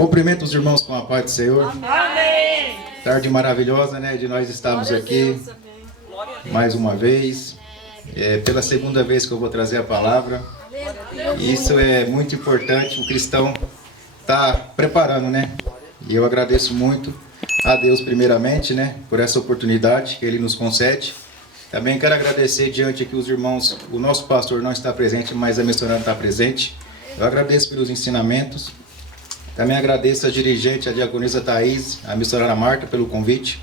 Cumprimento os irmãos com a paz do Senhor. Amém. Tarde maravilhosa, né? De nós estarmos aqui mais uma vez. Pela segunda vez que eu vou trazer a palavra. E isso é muito importante. O cristão está preparando, né? E eu agradeço muito a Deus primeiramente, né? Por essa oportunidade que Ele nos concede. Também quero agradecer diante aqui os irmãos. O nosso pastor não está presente, mas a missionária está presente. Eu agradeço pelos ensinamentos. Também agradeço a dirigente, a diaconisa Thaís, a missionária Marta pelo convite.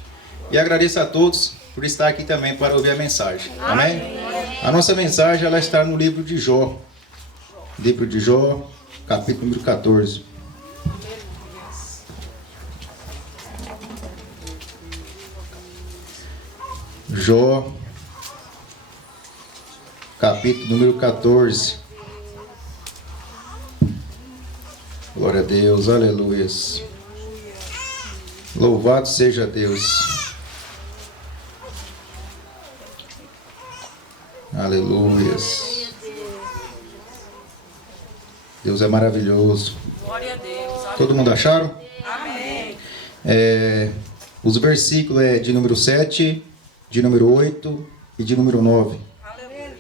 E agradeço a todos por estar aqui também para ouvir a mensagem. Amém? A nossa mensagem ela está no livro de Jó. Livro de Jó, capítulo número 14. Jó, capítulo número 14. Glória a Deus, aleluias. Louvado seja Deus. Aleluias. Deus é maravilhoso. Glória a Deus. Todo mundo acharam? Amém. Os versículos é de número 7, de número 8 e de número 9. Aleluia.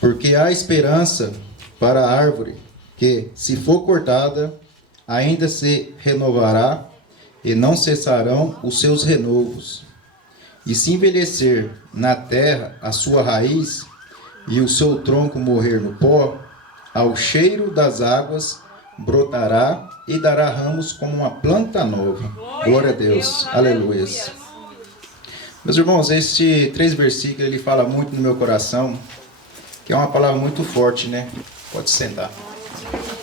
Porque há esperança para a árvore que, se for cortada, ainda se renovará e não cessarão os seus renovos. E se envelhecer na terra a sua raiz e o seu tronco morrer no pó, ao cheiro das águas brotará e dará ramos como uma planta nova. Glória a Deus. Aleluia. Meus irmãos, estes 3 versículos ele fala muito no meu coração, que é uma palavra muito forte, né? Pode sentar.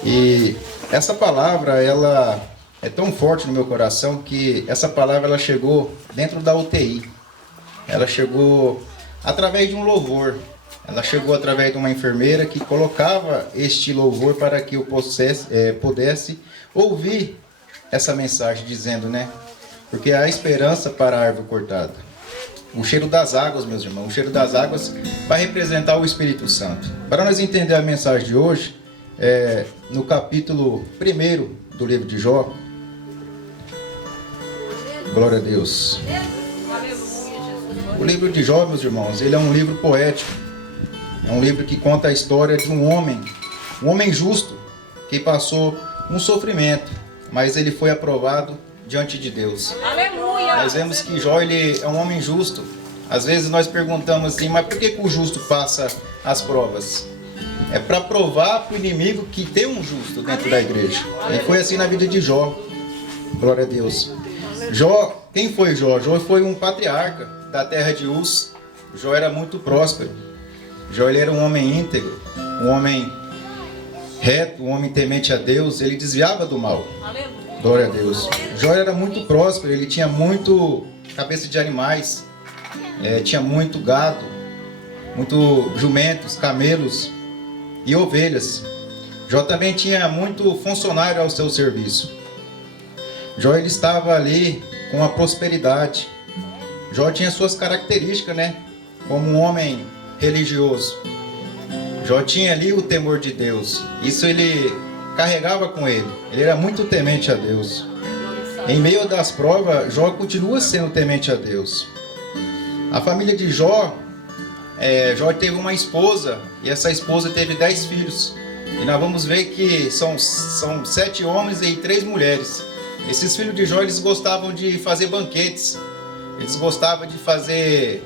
E essa palavra, ela é tão forte no meu coração que essa palavra ela chegou dentro da UTI. Ela chegou através de um louvor. Ela chegou através de uma enfermeira que colocava este louvor para que eu pudesse ouvir essa mensagem dizendo, né? Porque há esperança para a árvore cortada. O cheiro das águas, meus irmãos, o cheiro das águas vai representar o Espírito Santo. Para nós entender a mensagem de hoje, no capítulo 1 do livro de Jó. Glória a Deus. O livro de Jó, meus irmãos, ele é um livro poético. É um livro que conta a história de um homem justo, que passou um sofrimento, mas ele foi aprovado diante de Deus. Aleluia. Nós vemos que Jó ele é um homem justo. Às vezes nós perguntamos assim, mas por que o justo passa as provas? É para provar para o inimigo que tem um justo dentro da igreja. E foi assim na vida de Jó. Glória a Deus. Jó, quem foi Jó? Jó foi um patriarca da terra de Uz. Jó era muito próspero. Jó ele era um homem íntegro, um homem reto, um homem temente a Deus. Ele desviava do mal. Glória a Deus. Jó era muito próspero, ele tinha muito cabeça de animais, tinha muito gado, muito jumentos, camelos e ovelhas. Jó também tinha muito funcionário ao seu serviço. Jó ele estava ali com a prosperidade. Jó tinha suas características, né? Como um homem religioso. Jó tinha ali o temor de Deus. Isso ele carregava com ele. Ele era muito temente a Deus. Em meio das provas, Jó continua sendo temente a Deus. A família de Jó, Jó teve uma esposa, e essa esposa teve 10 filhos. E nós vamos ver que são 7 homens e 3 mulheres. Esses filhos de Jó, eles gostavam de fazer banquetes. Eles gostavam de fazer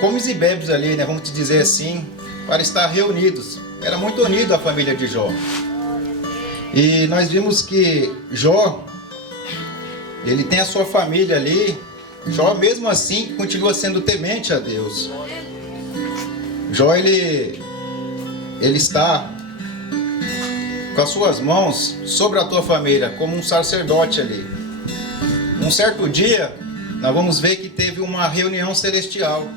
comes e bebes ali, né? Vamos dizer assim, para estar reunidos. Era muito unido a família de Jó. E nós vimos que Jó, ele tem a sua família ali. Jó, mesmo assim, continua sendo temente a Deus. Jó, ele está com as suas mãos sobre a tua família, como um sacerdote ali. Um certo dia, nós vamos ver que teve uma reunião celestial,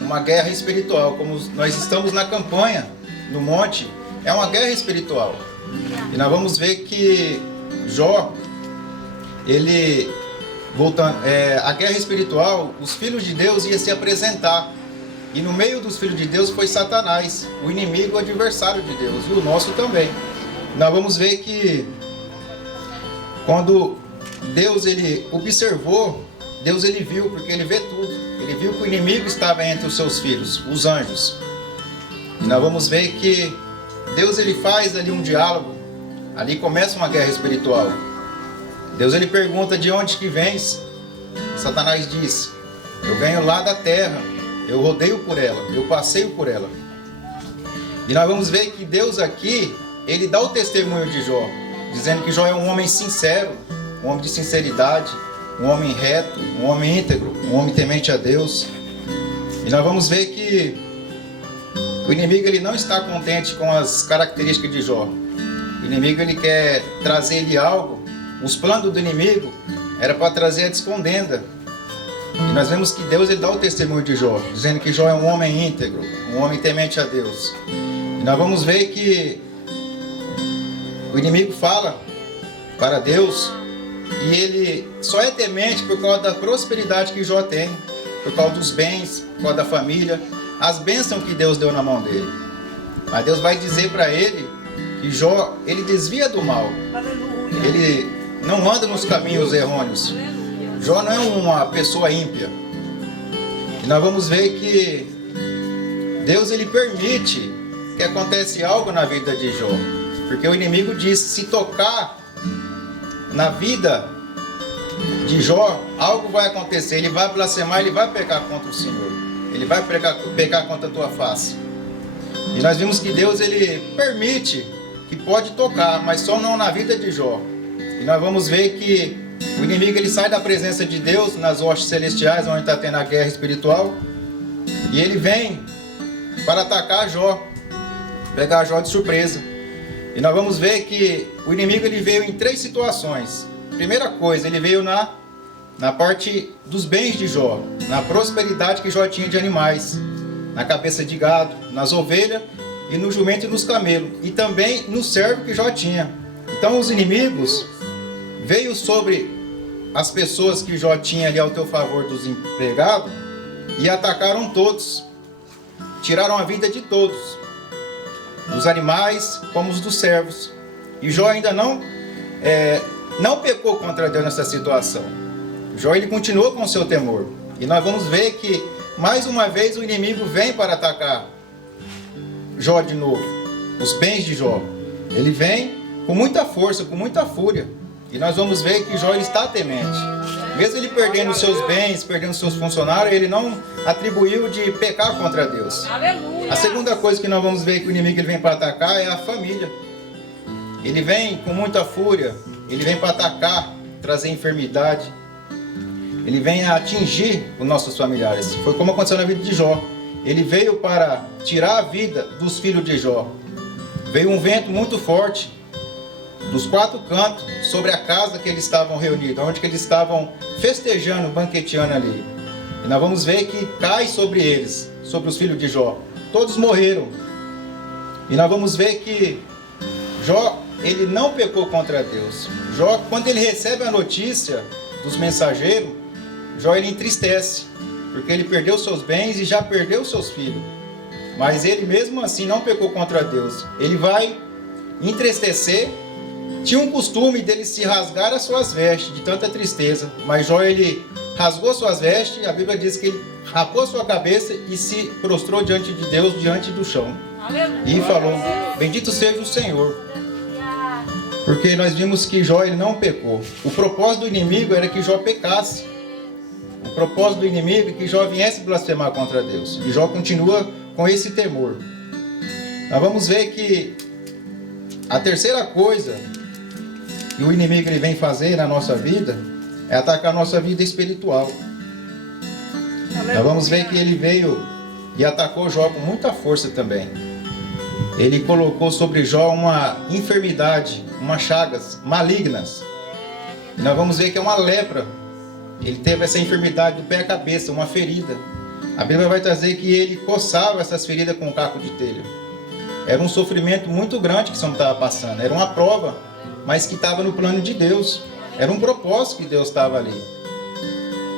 uma guerra espiritual. Como nós estamos na campanha, no monte, é uma guerra espiritual. E nós vamos ver que Jó, ele... voltando, a guerra espiritual, os filhos de Deus iam se apresentar. E no meio dos filhos de Deus foi Satanás, o inimigo, o adversário de Deus, e o nosso também. Nós vamos ver que Quando Deus ele observou, Deus ele viu, porque ele vê tudo. Ele viu que o inimigo estava entre os seus filhos, os anjos. E nós vamos ver que Deus ele faz ali um diálogo. Ali começa uma guerra espiritual. Deus ele pergunta: de onde que vens? Satanás diz: eu venho lá da terra, eu rodeio por ela, eu passeio por ela. E nós vamos ver que Deus aqui, ele dá o testemunho de Jó, dizendo que Jó é um homem sincero, um homem de sinceridade, um homem reto, um homem íntegro, um homem temente a Deus. E nós vamos ver que o inimigo ele não está contente com as características de Jó. O inimigo ele quer trazer-lhe algo. Os planos do inimigo era para trazer a descontenda. E nós vemos que Deus ele dá o testemunho de Jó, dizendo que Jó é um homem íntegro, um homem temente a Deus. E nós vamos ver que o inimigo fala para Deus e ele só é temente por causa da prosperidade que Jó tem, por causa dos bens, por causa da família, as bênçãos que Deus deu na mão dele. Mas Deus vai dizer para ele que Jó, ele desvia do mal. Ele não anda nos caminhos errôneos. Jó não é uma pessoa ímpia. E nós vamos ver que Deus ele permite que aconteça algo na vida de Jó. Porque o inimigo diz: se tocar na vida de Jó, algo vai acontecer. Ele vai blasfemar, ele vai pecar contra o Senhor. Ele vai pecar contra a tua face. E nós vimos que Deus ele permite que pode tocar, mas só não na vida de Jó. E nós vamos ver que o inimigo ele sai da presença de Deus nas hostes celestiais, onde está tendo a guerra espiritual, e ele vem para atacar Jó, pegar Jó de surpresa. E nós vamos ver que o inimigo ele veio em 3 situações. Primeira coisa, ele veio na parte dos bens de Jó, na prosperidade que Jó tinha de animais, na cabeça de gado, nas ovelhas e no jumento e nos camelos, e também no servo que Jó tinha. Então os inimigos veio sobre as pessoas que Jó tinha ali ao teu favor, dos empregados, e atacaram todos, tiraram a vida de todos, dos animais como os dos servos. E Jó ainda não pecou contra Deus nessa situação. Jó ele continuou com o seu temor. E nós vamos ver que mais uma vez o inimigo vem para atacar Jó de novo, os bens de Jó. Ele vem com muita força, com muita fúria. E nós vamos ver que Jó ele está temente. Mesmo ele perdendo os seus bens, perdendo os seus funcionários, ele não atribuiu de pecar contra Deus. Aleluia. A segunda coisa que nós vamos ver que o inimigo ele vem para atacar é a família. Ele vem com muita fúria, ele vem para atacar, trazer enfermidade. Ele vem a atingir os nossos familiares. Foi como aconteceu na vida de Jó. Ele veio para tirar a vida dos filhos de Jó. Veio um vento muito forte dos 4 cantos sobre a casa que eles estavam reunidos, onde que eles estavam festejando, banqueteando ali. E nós vamos ver que cai sobre eles, sobre os filhos de Jó. Todos morreram. E nós vamos ver que Jó, ele não pecou contra Deus. Jó, quando ele recebe a notícia dos mensageiros, Jó ele entristece, porque ele perdeu seus bens e já perdeu seus filhos. Mas ele mesmo assim não pecou contra Deus. Ele vai entristecer. Tinha um costume dele se rasgar as suas vestes, de tanta tristeza. Mas Jó ele rasgou suas vestes, e a Bíblia diz que ele rapou sua cabeça e se prostrou diante de Deus, diante do chão. Aleluia. E falou: bendito seja o Senhor. Porque nós vimos que Jó ele não pecou. O propósito do inimigo era que Jó pecasse. O propósito do inimigo é que Jó viesse blasfemar contra Deus. E Jó continua com esse temor. Nós vamos ver que a terceira coisa que o inimigo ele vem fazer na nossa vida é atacar a nossa vida espiritual. Nós vamos ver que ele veio e atacou Jó com muita força também. Ele colocou sobre Jó uma enfermidade, umas chagas malignas. E nós vamos ver que é uma lepra. Ele teve essa enfermidade do pé à cabeça, uma ferida. A Bíblia vai trazer que ele coçava essas feridas com um caco de telha. Era um sofrimento muito grande que esse homem estava passando. Era uma prova, mas que estava no plano de Deus. Era um propósito que Deus estava ali.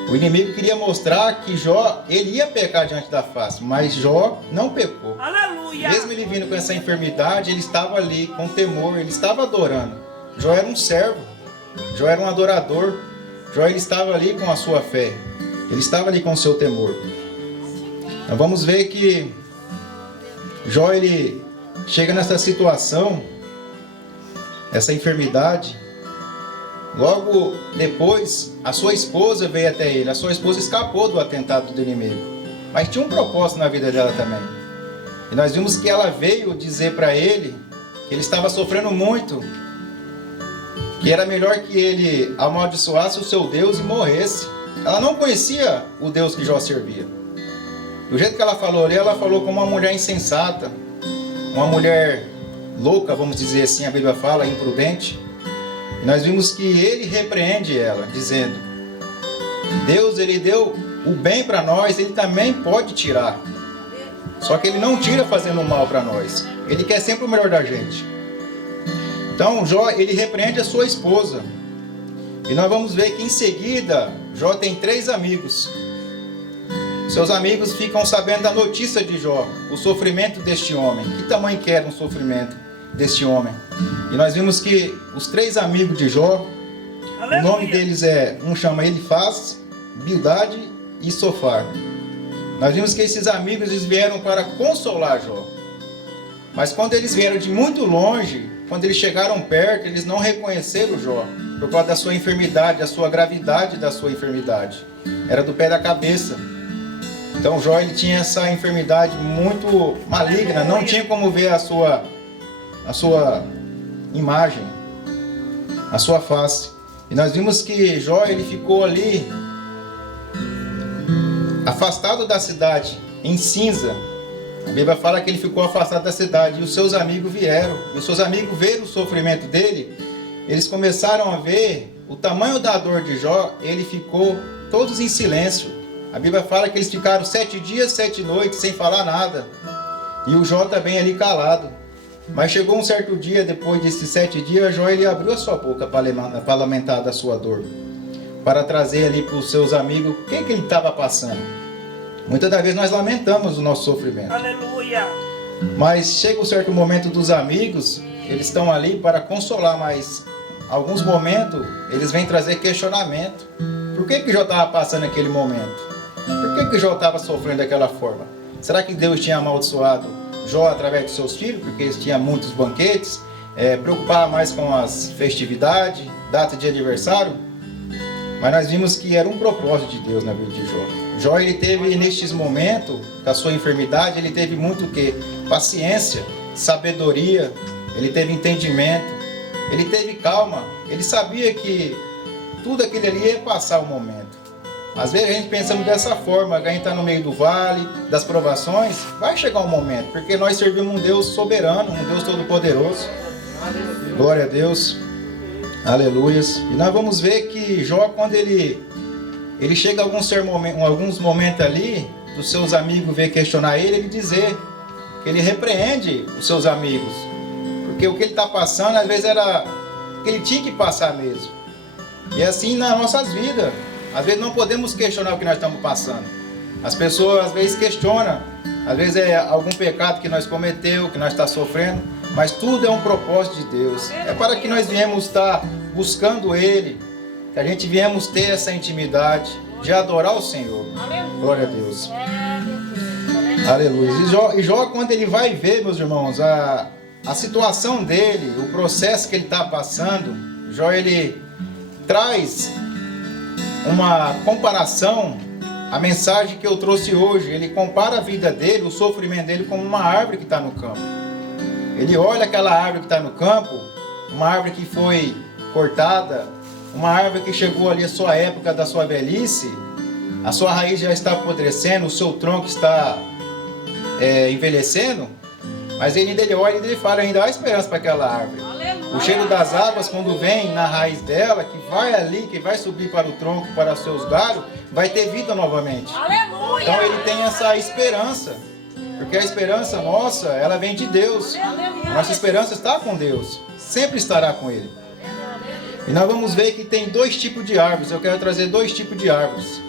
O inimigo queria mostrar que Jó, ele ia pecar diante da face, mas Jó não pecou. Aleluia. Mesmo ele vindo com essa enfermidade, ele estava ali com temor, ele estava adorando. Jó era um servo. Jó era um adorador. Jó ele estava ali com a sua fé. Ele estava ali com o seu temor. Então vamos ver que Jó ele chega nessa situação, essa enfermidade. Logo depois, a sua esposa veio até ele. A sua esposa escapou do atentado do inimigo. Mas tinha um propósito na vida dela também. E nós vimos que ela veio dizer para ele que ele estava sofrendo muito, que era melhor que ele amaldiçoasse o seu Deus e morresse. Ela não conhecia o Deus que Jó servia. Do jeito que ela falou ali, ela falou como uma mulher insensata, uma mulher louca, vamos dizer assim, a Bíblia fala, imprudente. E nós vimos que ele repreende ela, dizendo: Deus, ele deu o bem para nós, ele também pode tirar. Só que ele não tira fazendo mal para nós. Ele quer sempre o melhor da gente. Então Jó, ele repreende a sua esposa. E nós vamos ver que em seguida, Jó tem 3 amigos. Seus amigos ficam sabendo da notícia de Jó, o sofrimento deste homem. Que tamanho que era um sofrimento deste homem? E nós vimos que os 3 amigos de Jó, o nome deles um chama Elifaz, Bildade e Sofar. Nós vimos que esses amigos eles vieram para consolar Jó. Mas quando eles vieram de muito longe, quando eles chegaram perto, eles não reconheceram Jó, por causa da sua enfermidade, da sua gravidade da sua enfermidade. Era do pé da cabeça. Então Jó ele tinha essa enfermidade muito maligna, não tinha como ver a sua imagem, a sua face. E nós vimos que Jó ele ficou ali afastado da cidade, em cinza. A Bíblia fala que ele ficou afastado da cidade e os seus amigos vieram. E os seus amigos viram o sofrimento dele. Eles começaram a ver o tamanho da dor de Jó. Ele ficou todos em silêncio. A Bíblia fala que eles ficaram 7 dias, 7 noites sem falar nada. E o Jó também ali calado. Mas chegou um certo dia, depois desses 7 dias, Jó ele abriu a sua boca para lamentar da sua dor. Para trazer ali para os seus amigos o que ele estava passando. Muitas das vezes nós lamentamos o nosso sofrimento. Aleluia! Mas chega um certo momento dos amigos, eles estão ali para consolar, mas alguns momentos eles vêm trazer questionamento. Por que Jó estava passando aquele momento? Por que Jó estava sofrendo daquela forma? Será que Deus tinha amaldiçoado Jó através de seus filhos? Porque eles tinham muitos banquetes, preocupava mais com as festividades, data de aniversário? Mas nós vimos que era um propósito de Deus na vida de Jó. Jó ele teve nestes momentos da sua enfermidade, ele teve muito o quê? Paciência, sabedoria, ele teve entendimento, ele teve calma, ele sabia que tudo aquilo ali ia passar um momento. Às vezes a gente pensamos dessa forma, a gente está no meio do vale, das provações, vai chegar um momento, porque nós servimos um Deus soberano, um Deus todo-poderoso. Glória a Deus, aleluias. E nós vamos ver que Jó, quando ele chega a alguns momentos ali, dos seus amigos ver questionar ele dizer que ele repreende os seus amigos. Porque o que ele está passando, às vezes era o que ele tinha que passar mesmo. E assim nas nossas vidas. Às vezes não podemos questionar o que nós estamos passando. As pessoas às vezes questionam. Às vezes é algum pecado que nós cometeu, que nós estamos sofrendo. Mas tudo é um propósito de Deus. É para que nós viemos estar buscando Ele. Que a gente viemos ter essa intimidade de adorar o Senhor. Glória a Deus. Aleluia. E Jó, quando ele vai ver, meus irmãos, a situação dele, o processo que ele está passando, Jó ele traz uma comparação, a mensagem que eu trouxe hoje. Ele compara a vida dele, o sofrimento dele, como uma árvore que está no campo. Ele olha aquela árvore que está no campo, uma árvore que foi cortada, uma árvore que chegou ali a sua época da sua velhice, a sua raiz já está apodrecendo, o seu tronco está envelhecendo, mas ele olha e ele fala, ainda há esperança para aquela árvore. Aleluia. O cheiro das águas, quando vem na raiz dela, que vai ali, que vai subir para o tronco, para os seus galhos, vai ter vida novamente. Aleluia. Então ele tem essa esperança, porque a esperança nossa, ela vem de Deus. A nossa esperança está com Deus, sempre estará com Ele. E nós vamos ver que tem 2 tipos de árvores. Eu quero trazer 2 tipos de árvores.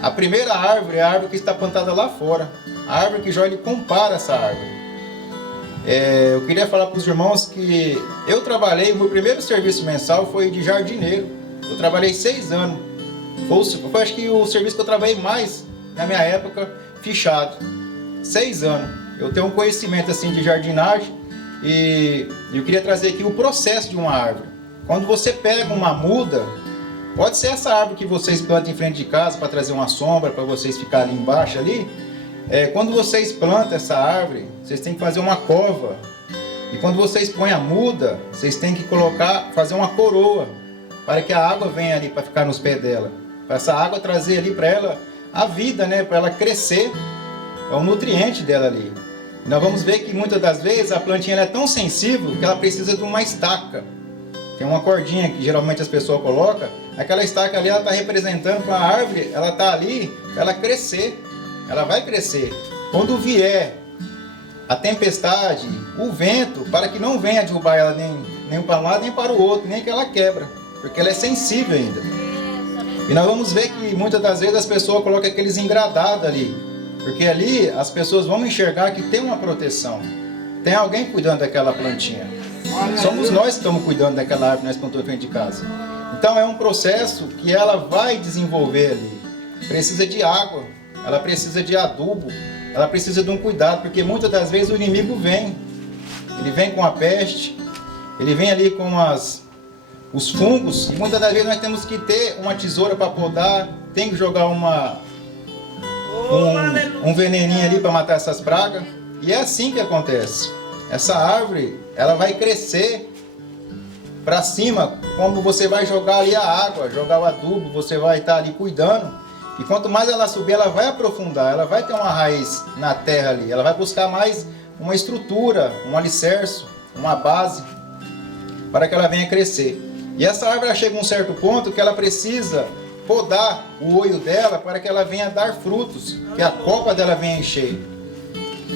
A primeira árvore é a árvore que está plantada lá fora. A árvore que Jó ele compara essa árvore. Eu queria falar para os irmãos que eu trabalhei, o meu primeiro serviço mensal foi de jardineiro. Eu trabalhei 6 anos. Foi acho que o serviço que eu trabalhei mais na minha época, fichado. 6 anos. Eu tenho um conhecimento assim de jardinagem e eu queria trazer aqui o processo de uma árvore. Quando você pega uma muda, pode ser essa árvore que vocês plantam em frente de casa para trazer uma sombra, para vocês ficarem ali embaixo ali. Quando vocês plantam essa árvore, vocês têm que fazer uma cova. E quando vocês põem a muda, vocês têm que fazer uma coroa, para que a água venha ali para ficar nos pés dela. Para essa água trazer ali para ela a vida, né? Para ela crescer. É um nutriente dela ali. E nós vamos ver que muitas das vezes a plantinha ela é tão sensível que ela precisa de uma estaca. Tem uma cordinha que geralmente as pessoas colocam. Aquela estaca ali, ela está representando para a árvore, ela está ali para ela crescer. Ela vai crescer. Quando vier a tempestade, o vento, para que não venha derrubar ela nem para um lado nem para o outro, nem que ela quebra, porque ela é sensível ainda. E nós vamos ver que muitas das vezes as pessoas colocam aqueles engradados ali, porque ali as pessoas vão enxergar que tem uma proteção, tem alguém cuidando daquela plantinha. Somos nós que estamos cuidando daquela árvore que nós plantamos em frente de casa. Então é um processo que ela vai desenvolver ali. Precisa de água, ela precisa de adubo, ela precisa de um cuidado, porque muitas das vezes o inimigo vem. Ele vem com a peste, ele vem ali com os fungos, e muitas das vezes nós temos que ter uma tesoura para podar, tem que jogar um veneninho ali para matar essas pragas. E é assim que acontece. Essa árvore, ela vai crescer para cima, como você vai jogar ali a água, jogar o adubo, você vai estar ali cuidando. E quanto mais ela subir, ela vai aprofundar, ela vai ter uma raiz na terra ali, ela vai buscar mais uma estrutura, um alicerce, uma base, para que ela venha crescer. E essa árvore ela chega a um certo ponto que ela precisa podar o olho dela para que ela venha dar frutos, que a copa dela venha encher.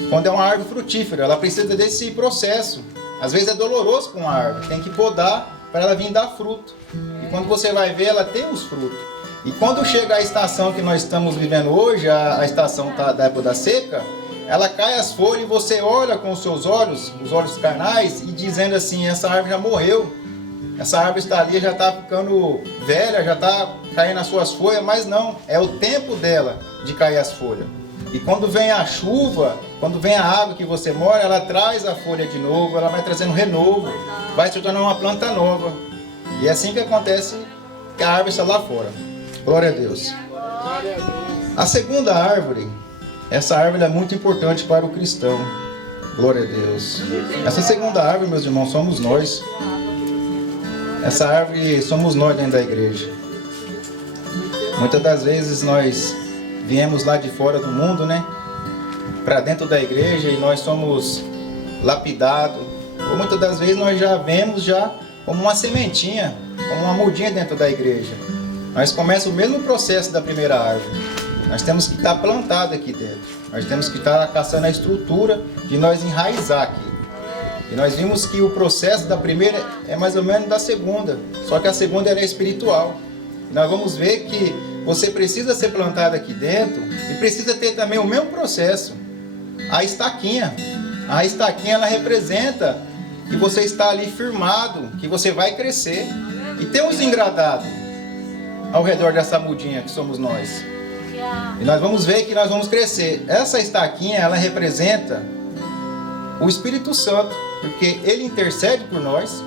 Quando é uma árvore frutífera, ela precisa desse processo. Às vezes é doloroso com a árvore, tem que podar para ela vir dar fruto. E quando você vai ver, ela tem os frutos. E quando chega a estação que nós estamos vivendo hoje, a estação da época da seca, ela cai as folhas e você olha com os seus olhos, os olhos carnais, e dizendo assim, essa árvore já morreu. Essa árvore está ali, já está ficando velha, já está caindo as suas folhas, mas não, é o tempo dela de cair as folhas. E quando vem a chuva, quando vem a água que você mora, ela traz a folha de novo, ela vai trazendo renovo, vai se tornar uma planta nova. E é assim que acontece que a árvore está lá fora. Glória a Deus. A segunda árvore, essa árvore é muito importante para o cristão. Glória a Deus. Essa segunda árvore, meus irmãos, somos nós. Essa árvore somos nós dentro da igreja. Muitas das vezes nós viemos lá de fora do mundo, né? Para dentro da igreja e nós somos lapidados. Ou muitas das vezes nós já vemos já como uma sementinha, como uma mudinha dentro da igreja. Nós começamos o mesmo processo da primeira árvore. Nós temos que estar plantado aqui dentro. Nós temos que estar caçando a estrutura de nós enraizar aqui. E nós vimos que o processo da primeira é mais ou menos da segunda. Só que a segunda ela é espiritual. E nós vamos ver que você precisa ser plantado aqui dentro e precisa ter também o mesmo processo. A estaquinha. A estaquinha ela representa que você está ali firmado, que você vai crescer. E tem uns engradados ao redor dessa mudinha que somos nós. E nós vamos ver que nós vamos crescer. Essa estaquinha, ela representa o Espírito Santo, porque ele intercede por nós.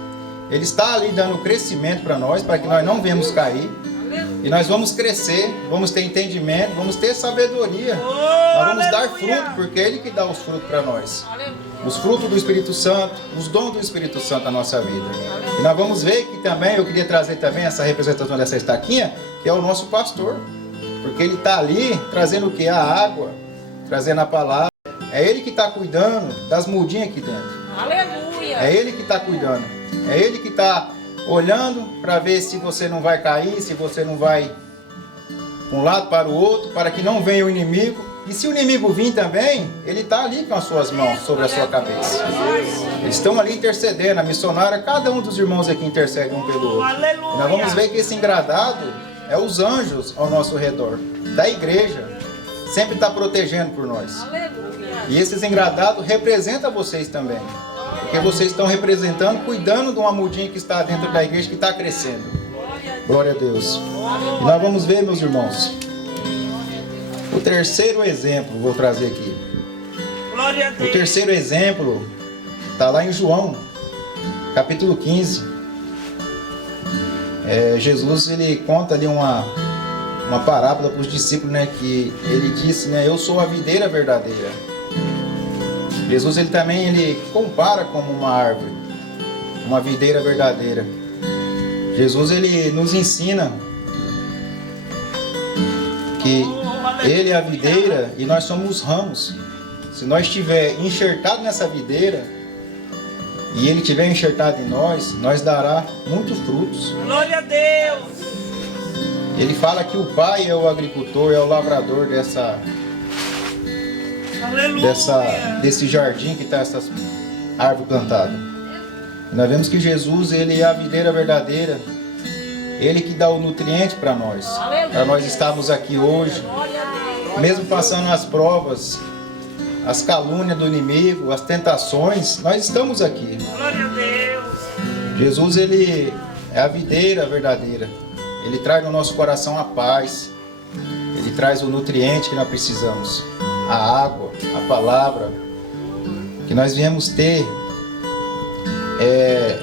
Ele está ali dando crescimento para nós, para que nós não venhamos cair. E nós vamos crescer, vamos ter entendimento, vamos ter sabedoria. Nós vamos dar fruto, porque é ele que dá os frutos para nós. Os frutos do Espírito Santo, os dons do Espírito Santo na nossa vida. E nós vamos ver que também, eu queria trazer também essa representação dessa estaquinha, que é o nosso pastor. Porque ele está ali trazendo o que? A água, trazendo a palavra. É ele que está cuidando das mudinhas aqui dentro. Aleluia! É ele que está cuidando. É ele que está olhando para ver se você não vai cair, se você não vai para um lado, para o outro, para que não venha o inimigo. E se o inimigo vir também, ele está ali com as suas mãos sobre a sua cabeça. Eles estão ali intercedendo, a missionária, cada um dos irmãos aqui intercede um pelo outro. E nós vamos ver que esse engradado é os anjos ao nosso redor, da igreja, sempre está protegendo por nós. E esses engradados representam vocês também. Porque vocês estão representando, cuidando de uma mudinha que está dentro da igreja, que está crescendo. Glória a Deus. E nós vamos ver, meus irmãos, o terceiro exemplo, vou trazer aqui. Glória a Deus. O terceiro exemplo está lá em João, capítulo 15. Jesus, ele conta ali uma parábola para os discípulos, né? Que ele disse, né? Eu sou a videira verdadeira. Jesus, ele também compara como uma árvore, uma videira verdadeira. Jesus, ele nos ensina que ele é a videira e nós somos os ramos. Se nós estiver enxertado nessa videira e ele estiver enxertado em nós dará muitos frutos. Glória a Deus. Ele fala que o Pai é o agricultor, é o lavrador Aleluia. desse jardim que está essas árvores plantadas. E nós vemos que Jesus, ele é a videira verdadeira. Ele que dá o nutriente para nós estarmos aqui hoje, mesmo passando as provas, as calúnias do inimigo, as tentações, nós estamos aqui. Glória a Deus. Jesus, ele é a videira verdadeira. Ele traz no nosso coração a paz. Ele traz o nutriente que nós precisamos. A água, a palavra. Que nós viemos ter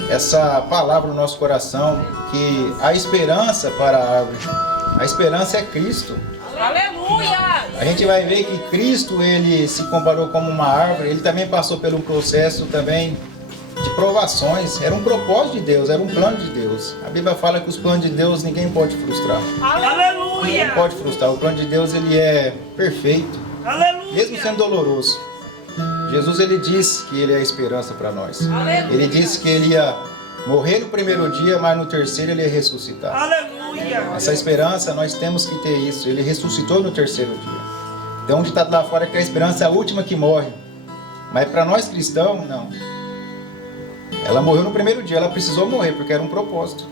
essa palavra no nosso coração. Que a esperança para a árvore, a esperança é Cristo. Aleluia! A gente vai ver que Cristo, ele se comparou como uma árvore. Ele também passou por um processo também de provações. Era um propósito de Deus, era um plano de Deus. A Bíblia fala que os planos de Deus ninguém pode frustrar. Aleluia. Ninguém pode frustrar. O plano de Deus, ele é perfeito, Aleluia. mesmo sendo doloroso. Jesus, ele disse que ele é a esperança para nós. Aleluia. Ele disse que ele ia morrer no primeiro dia, mas no terceiro ele ia ressuscitar. Aleluia. Essa esperança, nós temos que ter isso. Ele ressuscitou no terceiro dia. Então, onde está lá fora que a esperança é a última que morre. Mas para nós cristãos, não. Ela morreu no primeiro dia, ela precisou morrer, porque era um propósito.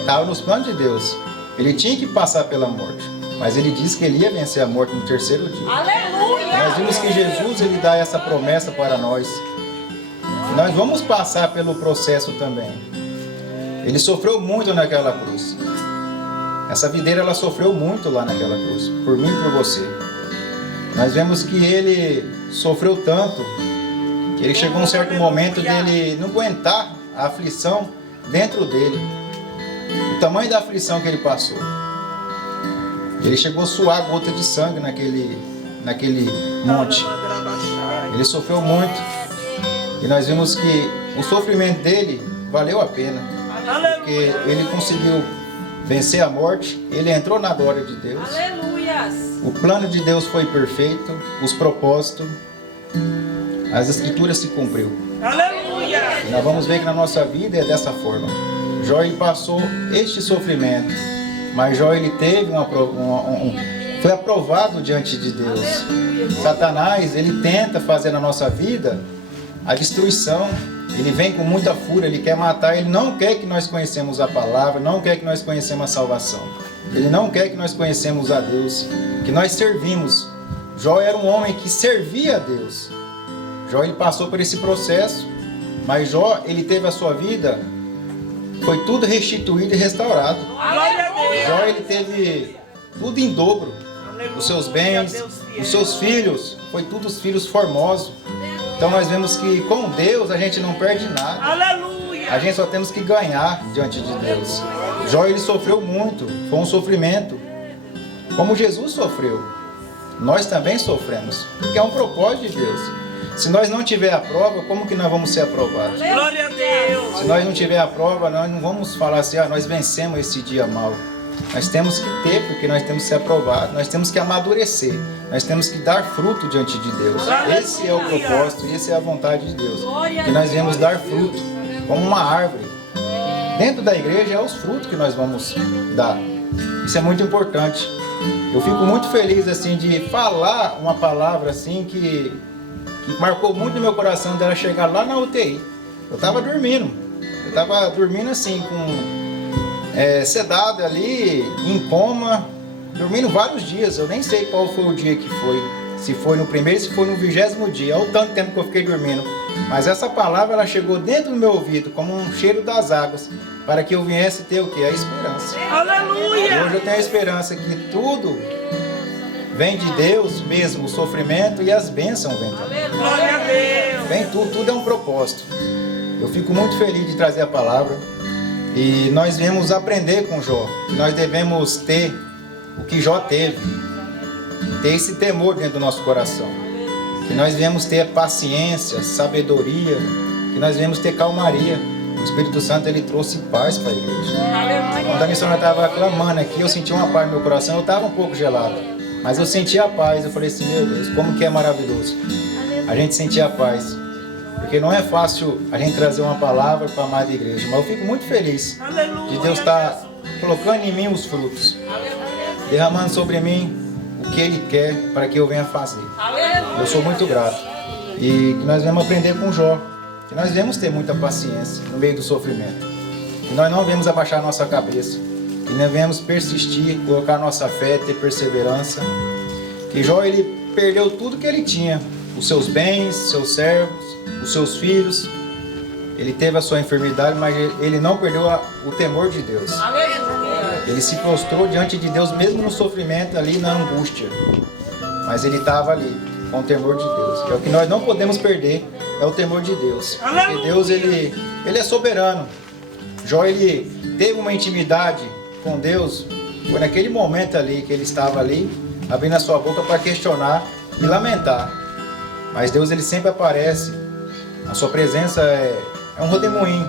Estava nos planos de Deus. Ele tinha que passar pela morte. Mas ele disse que ele ia vencer a morte no terceiro dia. Aleluia! Nós vimos que Jesus, ele dá essa promessa para nós. Nós vamos passar pelo processo também. Ele sofreu muito naquela cruz. Essa videira, ela sofreu muito lá naquela cruz. Por mim e por você. Nós vemos que ele sofreu tanto que ele chegou um certo momento dele não aguentar a aflição dentro dele. O tamanho da aflição que ele passou. Ele chegou a suar gota de sangue naquele monte. Ele sofreu muito. E nós vimos que o sofrimento dele valeu a pena. Porque ele conseguiu vencer a morte. Ele entrou na glória de Deus. Aleluias! O plano de Deus foi perfeito. Os propósitos. As escrituras se cumpriu. Aleluia! E nós vamos ver que na nossa vida é dessa forma. Jó, ele passou este sofrimento. Mas Jó, ele teve foi aprovado diante de Deus. Satanás, ele tenta fazer na nossa vida a destruição. Ele vem com muita fúria, ele quer matar. Ele não quer que nós conhecemos a palavra, não quer que nós conhecemos a salvação. Ele não quer que nós conhecemos a Deus, que nós servimos. Jó era um homem que servia a Deus. Jó, ele passou por esse processo, mas Jó, ele teve a sua vida, foi tudo restituído e restaurado. Jó, ele teve tudo em dobro. Os seus bens, os seus filhos, foi tudo os filhos formosos. Então nós vemos que com Deus a gente não perde nada. Aleluia. A gente só temos que ganhar diante de Deus. Jó, ele sofreu muito, foi um sofrimento. Como Jesus sofreu, nós também sofremos, porque é um propósito de Deus. Se nós não tiver a prova, como que nós vamos ser aprovados? Glória a Deus. Se nós não tiver a prova, nós não vamos falar assim, nós vencemos esse dia mal. Nós temos que ter, porque nós temos que ser aprovados. Nós temos que amadurecer. Nós temos que dar fruto diante de Deus. Esse é o propósito e essa é a vontade de Deus. Que nós viemos dar fruto, como uma árvore. Dentro da igreja é os frutos que nós vamos dar. Isso é muito importante. Eu fico muito feliz assim de falar uma palavra assim que marcou muito no meu coração, dela chegar lá na UTI. Eu estava dormindo. Eu estava dormindo assim, sedado ali, em coma, dormindo vários dias. Eu nem sei qual foi o dia que foi. se foi no primeiro, se foi no 20º dia, olha o tanto tempo que eu fiquei dormindo. Mas essa palavra, ela chegou dentro do meu ouvido, como um cheiro das águas, para que eu viesse ter o quê? A esperança. E Aleluia. hoje eu tenho a esperança que tudo vem de Deus mesmo, o sofrimento e as bênçãos vêm também. Glória a Deus. Vem tudo é um propósito. Eu fico muito feliz de trazer a palavra. E nós viemos aprender com Jó. Nós devemos ter o que Jó teve. Ter esse temor dentro do nosso coração. Que nós viemos ter paciência, sabedoria. Que nós viemos ter calmaria. O Espírito Santo, ele trouxe paz para a igreja. Quando a missionária estava clamando aqui, eu senti uma paz no meu coração. Eu estava um pouco gelado, mas eu senti a paz. Eu falei assim, meu Deus, como que é maravilhoso a gente sentir a paz. Porque não é fácil a gente trazer uma palavra para a amada igreja. Mas eu fico muito feliz de Deus estar colocando em mim os frutos. Derramando sobre mim o que Ele quer para que eu venha fazer. Eu sou muito grato. E que nós vamos aprender com Jó. Que nós devemos ter muita paciência no meio do sofrimento. Que nós não devemos abaixar a nossa cabeça. Que nós devemos persistir, colocar nossa fé, ter perseverança. Que Jó, ele perdeu tudo que ele tinha. Os seus bens, seus servos, os seus filhos. Ele teve a sua enfermidade, mas ele não perdeu o temor de Deus. Ele se prostrou diante de Deus, mesmo no sofrimento, ali na angústia. Mas ele estava ali, com o temor de Deus. E é o que nós não podemos perder, é o temor de Deus. Porque Deus, ele é soberano. Jó, ele teve uma intimidade com Deus. Foi naquele momento ali que ele estava ali, abrindo a sua boca para questionar e lamentar. Mas Deus, ele sempre aparece. A sua presença é um redemoinho,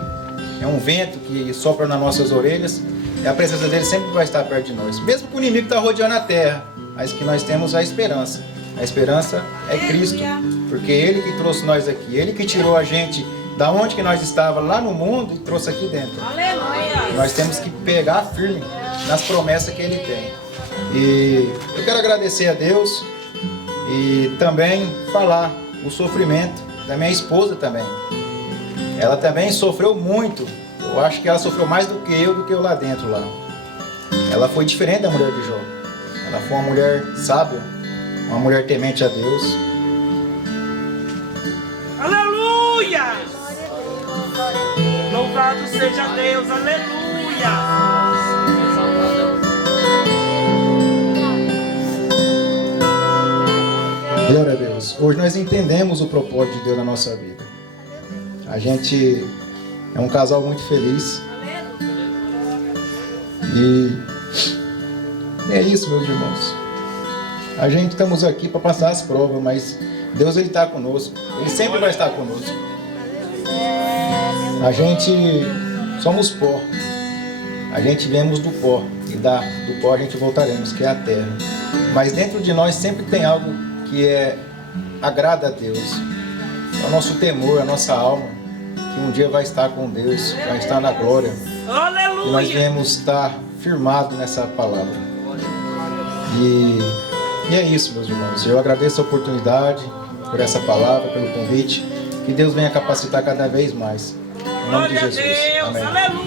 é um vento que sopra nas nossas orelhas. E a presença dele sempre vai estar perto de nós. Mesmo que o inimigo está rodeando a terra, mas que nós temos a esperança. A esperança é Cristo, porque Ele que trouxe nós aqui. Ele que tirou a gente da onde que nós estávamos lá no mundo e trouxe aqui dentro. Nós temos que pegar firme nas promessas que Ele tem. E eu quero agradecer a Deus e também falar o sofrimento da minha esposa também. Ela também sofreu muito. Eu acho que ela sofreu mais do que eu lá dentro lá. Ela foi diferente da mulher de Jó. Ela foi uma mulher sábia, uma mulher temente a Deus. Aleluia! Louvado seja Deus, aleluia! Glória a Deus. Hoje nós entendemos o propósito de Deus na nossa vida. A gente é um casal muito feliz. E é isso, meus irmãos. A gente estamos aqui para passar as provas, mas Deus, ele está conosco. Ele sempre vai estar conosco. A gente somos pó. A gente viemos do pó. E do pó a gente voltaremos, que é a terra. Mas dentro de nós sempre tem algo que agrada a Deus. É o nosso temor, a nossa alma. Que um dia vai estar com Deus, vai estar na glória. Aleluia! E nós viemos estar firmados nessa palavra. E é isso, meus irmãos. Eu agradeço a oportunidade por essa palavra, pelo convite. Que Deus venha capacitar cada vez mais. Em nome de Jesus. Amém.